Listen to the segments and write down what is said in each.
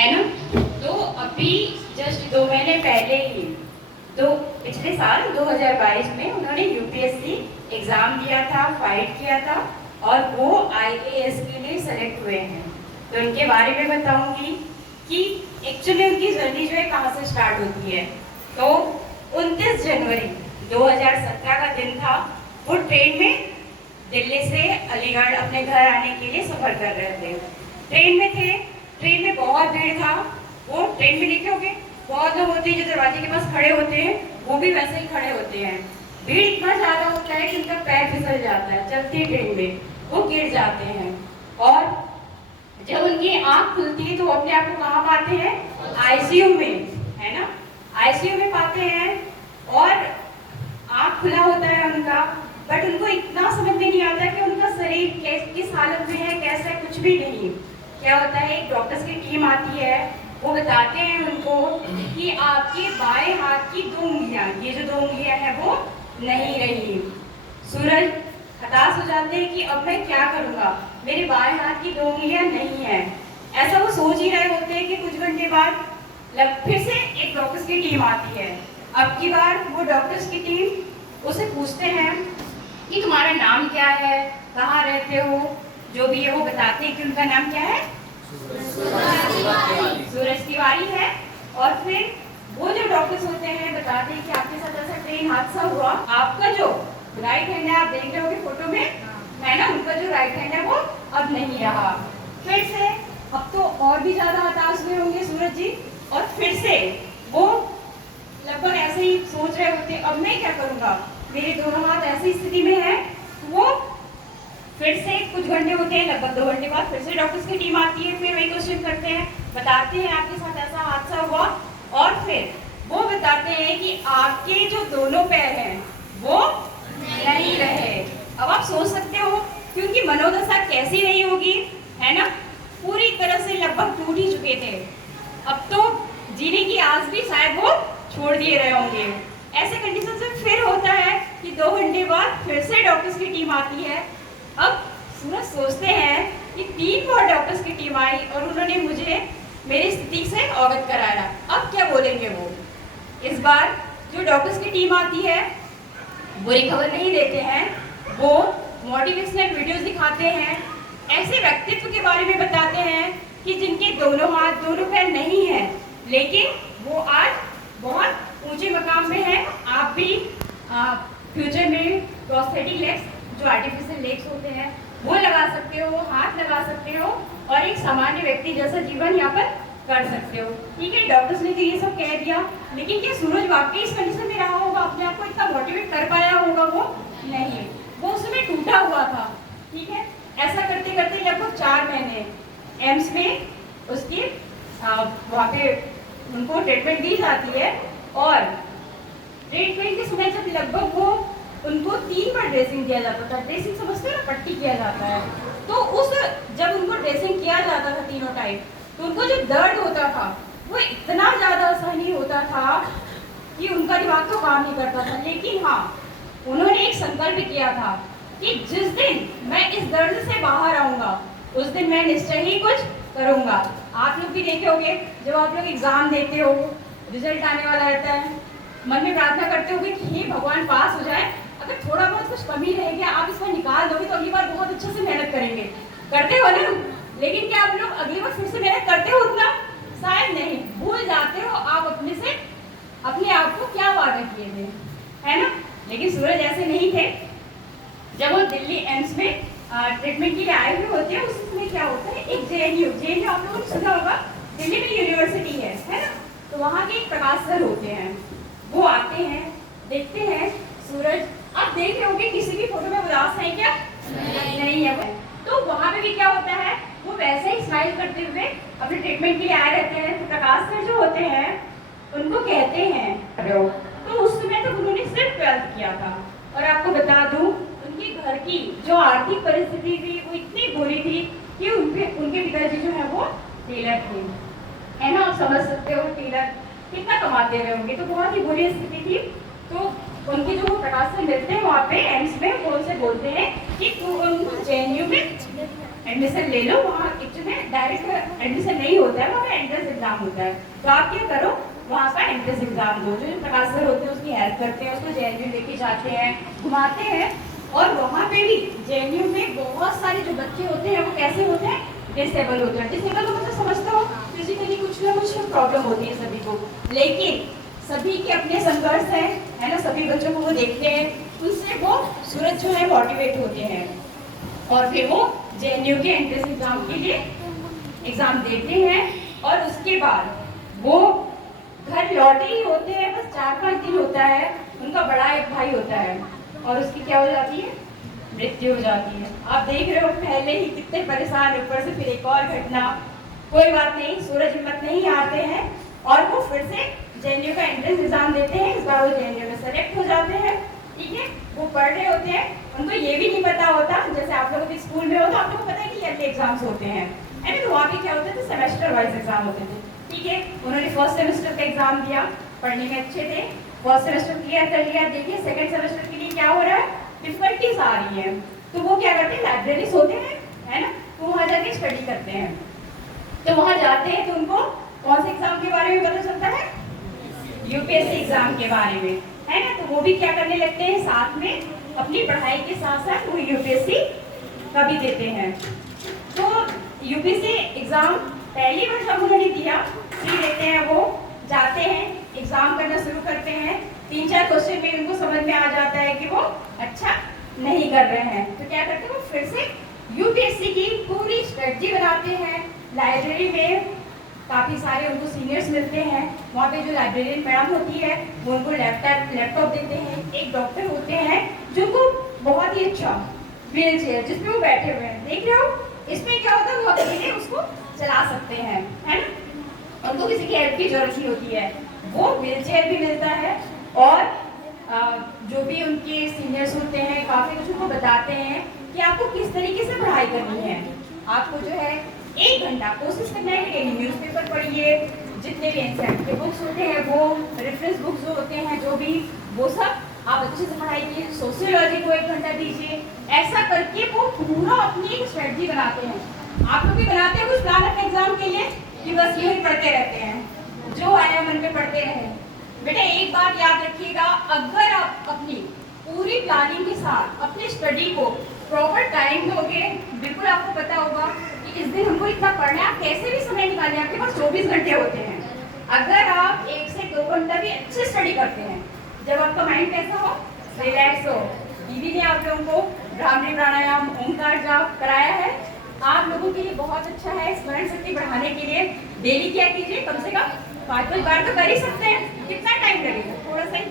है ना। तो अभी जस्ट 2 महीने पहले ही तो पिछले साल 2022 में उन्होंने यूपीएससी एग्जाम दिया था, फाइट किया था और वो आईएएस के लिए सेलेक्ट हुए हैं। तो उनके बारे में बताऊंगी कि एक्चुअली उनकी जर्नी जो है कहाँ से स्टार्ट होती है। तो 29 जनवरी 2017 का दिन था। वो ट्रेन में दिल्ली से अलीगढ़ अपने घर आने के लिए सफर कर रहे थे। ट्रेन में थे, ट्रेन में बहुत भीड़ था। वो ट्रेन में देखे होंगे बहुत लोग होते हैं जो दरवाजे के पास खड़े होते हैं, वो भी वैसे ही खड़े होते हैं। भीड़ इतना ज्यादा होता है कि उनका पैर फिसल जाता है, चलती ट्रेन में वो गिर जाते हैं। और जब उनकी आंख खुलती है तो वो अपने आप को कहाँ पाते हैं? आईसीयू में, है ना। आईसीयू में पाते हैं और आंख खुला होता है उनका, बट उनको इतना समझ में नहीं आता कि उनका शरीर किस हालत में है, कैसा कुछ भी नहीं। क्या होता है, एक डॉक्टर्स की टीम आती है, वो बताते हैं उनको कि आपके बाएं हाथ की 2 उंगलियां, ये जो 2 उंगलियां हैं वो नहीं रही। सूरज हताश हो जाते हैं कि अब मैं क्या करूंगा, मेरे बाएं हाथ की 2 उंगलियां नहीं है। ऐसा वो सोच ही रहे होते हैं कि कुछ घंटे बाद फिर से एक डॉक्टर्स की टीम आती है। अब की बार वो डॉक्टर्स की टीम उसे पूछते हैं कि तुम्हारा नाम क्या है, कहाँ रहते हो, जो भी है वो बताते हैं कि उनका नाम क्या है, सूरज तिवारी है। और फिर वो जो डॉक्टर्स होते हैं बताते हैं कि आपके साथ ऐसा ट्रेन हादसा हुआ, आपका जो राइट हैंड है, आप देख रहे होंगे फोटो में, है ना, उनका जो राइट हैंड है वो अब नहीं रहा। फिर से अब तो और भी ज्यादा हताश हुए होंगे सूरज जी, और फिर से वो लगभग ऐसे ही सोच रहे होते अब मैं क्या करूंगा, मेरे दोनों हाथ ऐसी स्थिति में है। वो फिर से कुछ घंटे होते हैं, लगभग 2 घंटे बाद फिर से डॉक्टर्स की टीम आती है, फिर वही क्वेश्चन करते हैं, बताते हैं आपके साथ ऐसा हादसा हुआ। और फिर वो बताते हैं कि आपके जो दोनों पैर हैं वो नहीं रहे। अब आप सोच सकते हो क्योंकि मनोदशा कैसी रही होगी, है ना, पूरी तरह से लगभग टूट ही चुके थे। अब तो जीने की आस भी शायद वो छोड़ दिए रहे होंगे। ऐसे कंडीशन से फिर होता है कि 2 घंटे बाद फिर से डॉक्टर्स की टीम आती है। अब सूरज सोचते हैं कि 3 बार डॉक्टर्स की टीम आई और उन्होंने मुझे मेरी स्थिति से अवगत कराया, अब क्या बोलेंगे वो। इस बार जो डॉक्टर्स की टीम आती है बुरी खबर नहीं देते हैं, वो मोटिवेशनल वीडियोस दिखाते हैं, ऐसे व्यक्तित्व के बारे में बताते हैं कि जिनके दोनों हाथ दोनों पैर नहीं है, लेकिन वो आज बहुत ऊंचे मकाम में है। आप भी फ्यूचर में प्रोस्थेटिक लेग्स, जो आर्टिफिशियल लेग्स होते हैं, वो लगा सकते हो, हाथ लगा सकते हो और एक सामान्य व्यक्ति जैसा जीवन यापन कर सकते हो। ठीक है, डॉक्टर्स ने तो ये सब कह दिया, लेकिन क्या सूरज वाकई इस कंडीशन में रहा होगा, अपने आप को इतना मोटिवेट कर पाया होगा? वो नहीं, वो उस समय टूटा हुआ था। ठीक है, ऐसा करते करते लगभग 4 महीने एम्स में उसकी वहाँ पे उनको ट्रीटमेंट दी जाती है। और ट्रीटमेंट के समय जब लगभग वो उनको 3 बार ड्रेसिंग किया जाता था, ड्रेसिंग समझते हो ना, पट्टी किया जाता है, तो उस जब उनको ड्रेसिंग किया जाता था तीनों टाइम, तो उनको जो दर्द होता था वो इतना ज्यादा असहनीय होता था कि उनका दिमाग तो काम नहीं करता था। लेकिन हाँ, उन्होंने एक संकल्प किया था कि जिस दिन मैं इस दर्द से बाहर आऊंगा उस दिन मैं निश्चय ही कुछ करूंगा। आप लोग भी देखे होंगे, जब आप लोग एग्जाम देते हो, रिजल्ट आने वाला रहता है, मन में प्रार्थना करते होगे कि हे भगवान पास हो जाए, अगर थोड़ा बहुत कुछ कमी रह गया आप इसमें निकाल दोगे तो अगली बार बहुत अच्छे से मेहनत करेंगे, करते हो ना। लेकिन क्या आप लोग अगली बार फिर से मेहनत करते हो उतना? शायद नहीं, भूल जाते हो आप अपने से, अपने आप को क्या वादा किए थे, है ना। लेकिन सूरज ऐसे नहीं थे। जब वो दिल्ली एम्स में ट्रीटमेंट के लिए आए हुए होते हैं, उस समय क्या होता है, एक जेएनयू आप लोगों ने सुना होगा, दिल्ली में यूनिवर्सिटी है ना, तो वहाँ के एक प्रकाश सर होते हैं, वो आते हैं, देखते हैं सूरज, आप देख रहे होंगे किसी भी फोटो में उदास है क्या? नहीं है। तो वहाँ पे भी क्या होता है, वो वैसे ही स्माइल करते हुए अपने ट्रीटमेंट के लिए आए रहते हैं। तो प्रकाश सर जो होते हैं उनको कहते हैं, तो उस समय तो उन्होंने सिर्फ 12th किया था। और आपको बता दूं, उनके घर की जो आर्थिक परिस्थिति थी वो इतनी बुरी थी कि उनके पिताजी जो है वो टेलर थे, है ना। आप समझ सकते हो टेलर कितना कमाते रहे होंगे, तो बहुत ही बुरी स्थिति थी। तो उनके जो प्रकाश से मिलते हैं वहाँ पे एम्स में, वो उनसे बोलते हैं कि तू जेएनयू में एडमिशन ले लो, वहाँ जो है डायरेक्ट एडमिशन नहीं होता है, वहाँ पे एंट्रेंस एग्जाम होता है। तो आप क्या करो, वहाँ का एंट्रेंस एग्जाम दो। जो प्रकाश सर होते हैं उसकी हेल्प करते हैं, उसको JNU लेके जाते हैं, घुमाते हैं। और वहाँ पे भी JNU में बहुत सारे जो बच्चे होते हैं वो कैसे होते हैं, डिसेबल होते हैं। डिसेबल तो मतलब समझते हो, फिजिकली कुछ ना कुछ प्रॉब्लम होती है सभी को, लेकिन सभी के अपने संघर्ष है ना। सभी बच्चों को वो देखते हैं, उनसे वो सूरज जो है मोटिवेट होते हैं और फिर वो JNU के एंट्रेंस एग्जाम के लिए एग्जाम देते हैं। और उसके बाद वो घर लौटे ही होते हैं, बस 4-5 दिन होता है। उनका बड़ा एक भाई होता है और उसकी क्या हो जाती है, मृत्यु हो जाती है। आप देख रहे हो पहले ही कितने परेशान, ऊपर से फिर एक और घटना। कोई बात नहीं, सूरज हिम्मत नहीं हारते हैं और वो फिर से JNU का एंट्रेंस एग्जाम देते हैं। इस बार वो JNU में सेलेक्ट हो जाते हैं। ठीक है, वो पढ़ रहे होते हैं, उनको ये भी नहीं पता होता, जैसे आप लोगों के स्कूल में होता, आप लोगों को पता है कि ईयरली एग्जाम्स होते हैं, है ना। तो वहाँ पे क्या होते थे, सेमेस्टर वाइज एग्जाम होते थे। ठीक है, उन्होंने फर्स्ट सेमेस्टर का एग्जाम दिया, पढ़ने में अच्छे थे, फर्स्ट सेमेस्टर क्लियर कर लिया। देखिए सेकंड सेमेस्टर के लिए क्या हो रहा है, डिफिकल्टीज आ रही है। तो वो क्या करते हैं, लाइब्रेरीज होते हैं, है ना, तो वहाँ जाके स्टडी करते हैं। तो वहाँ जाते हैं तो उनको कौन से एग्जाम के बारे में पता चलता है, UPSC एग्जाम के बारे में, है ना। तो वो भी क्या करने लगते हैं, साथ में अपनी पढ़ाई के साथ साथ वो UPSC का भी देते हैं। तो UPSC एग्जाम पहली बार जब उन्होंने दिया, फिर लेते हैं, वो जाते हैं, एग्जाम करना शुरू करते हैं। 3-4 क्वेश्चन में उनको समझ में आ जाता है कि वो अच्छा नहीं कर रहे हैं। तो क्या करते हैं, वो फिर से UPSC की पूरी स्ट्रेटजी बनाते हैं। लाइब्रेरी में काफ़ी सारे उनको सीनियर्स मिलते हैं, वहाँ पे जो लाइब्रेरियन मैडम होती है वो उनको लैपटॉप देते हैं। एक डॉक्टर होते हैं जो को बहुत ही अच्छा व्हील चेयर जिसमें वो बैठे हुए हैं, देख रहे हो, इसमें क्या होता है, वो अकेले उसको चला सकते हैं, है ना। उनको किसी की हेल्प की जरूरत नहीं होती है, वो व्हील चेयर भी मिलता है। और जो भी उनके सीनियर्स होते हैं काफ़ी कुछ उनको बताते हैं कि आपको किस तरीके से पढ़ाई करनी है। आपको जो है 1 घंटा कोशिश करना है कि डेली न्यूज़पेपर पढ़िए, जितने भी एनसीईआरटी के बुक्स होते हैं, वो रेफरेंस बुक्स जो होते हैं, जो भी, वो सब आप अच्छे से पढ़ाई कीजिए। सोशियोलॉजी को 1 घंटा दीजिए। ऐसा करके वो पूरा अपनी एक स्ट्रेटजी बनाते हैं। आप लोग भी बनाते हैं कुछ प्लान अपने एग्जाम के लिए, कि बस यही पढ़ते रहते हैं, जो आया मन में पढ़ते रहे। बेटा एक बात याद रखिएगा, अगर आप अपनी पूरी प्लानिंग के साथ अपनी स्टडी को प्रॉपर टाइम दोगे, बिल्कुल आपको पता होगा कि इस दिन हमको इतना पढ़ना है। आप कैसे भी समय निकालें, आपके पास 24 घंटे होते हैं। अगर आप 1 से 2 घंटा भी अच्छे स्टडी करते हैं, जब आपका माइंड कैसा हो, रिलैक्स हो। दीदी ने आप लोगों को भ्रामरी प्राणायाम, ओंकार जाप कराया है, आप लोगों के लिए बहुत अच्छा है। स्मरण शक्ति बढ़ाने के लिए डेली क्या कीजिए, कम से कम 5-5 बार तो कर ही सकते हैं। कितना टाइम लगेगा, थोड़ा सा ही,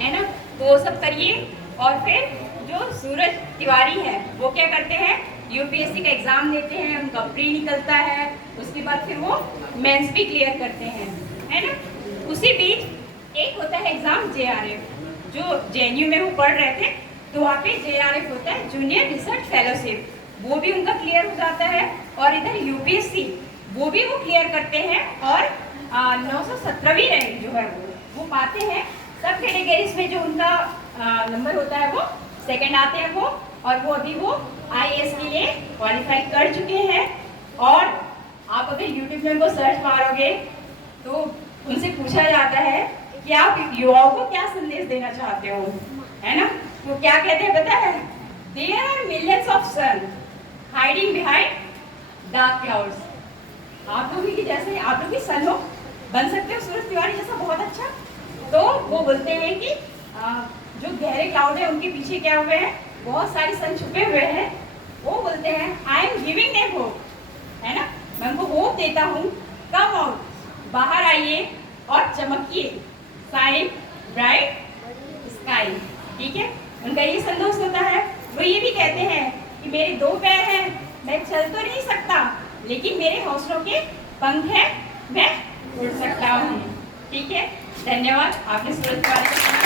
है ना। तो वो सब करिए। और फिर जो सूरज तिवारी है वो क्या करते हैं, UPSC का एग्जाम देते हैं, उनका प्री निकलता है, उसके बाद फिर वो मेंस भी क्लियर करते हैं, है ना। उसी बीच एक होता है एग्जाम JRF, जो JNU में वो पढ़ रहे थे, तो वहाँ पे JRF होता है, जूनियर रिसर्च फेलोशिप, वो भी उनका क्लियर हो जाता है। और इधर UPSC वो भी वो क्लियर करते हैं और 917वीं रैंक जो है वो पाते हैं। सब कैटेगरीज में जो उनका नंबर होता है वो सेकंड आते हैं वो, और वो अभी वो IAS के लिए क्वालिफाई कर चुके हैं। और आप अगर YouTube में उनको सर्च मारोगे तो उनसे पूछा जाता है कि आप युवाओं को क्या संदेश देना चाहते हो, है ना। वो क्या कहते हैं पता है, there are millions of sun hiding behind dark clouds. आप लोग की जैसे आप लोग भी सन हो, बन सकते हो सूरज तिवारी जैसा बहुत अच्छा। तो वो बोलते हैं कि जो गहरे क्लाउड है उनके पीछे क्या हुए हैं, बहुत सारे सन छुपे हुए हैं। वो बोलते हैं I am giving them hope, है ना, मैं उनको होप देता हूँ। कम आउट, बाहर आइए और चमकिए, शाइन ब्राइट स्काई। ठीक है, उनका ये संदेश होता है। वो ये भी कहते हैं कि मेरे 2 पैर हैं, मैं चल तो नहीं सकता, लेकिन मेरे हौसलों के पंख हैं, मैं उड़ सकता हूँ। ठीक है, धन्यवाद। आपने सूरज तिवारी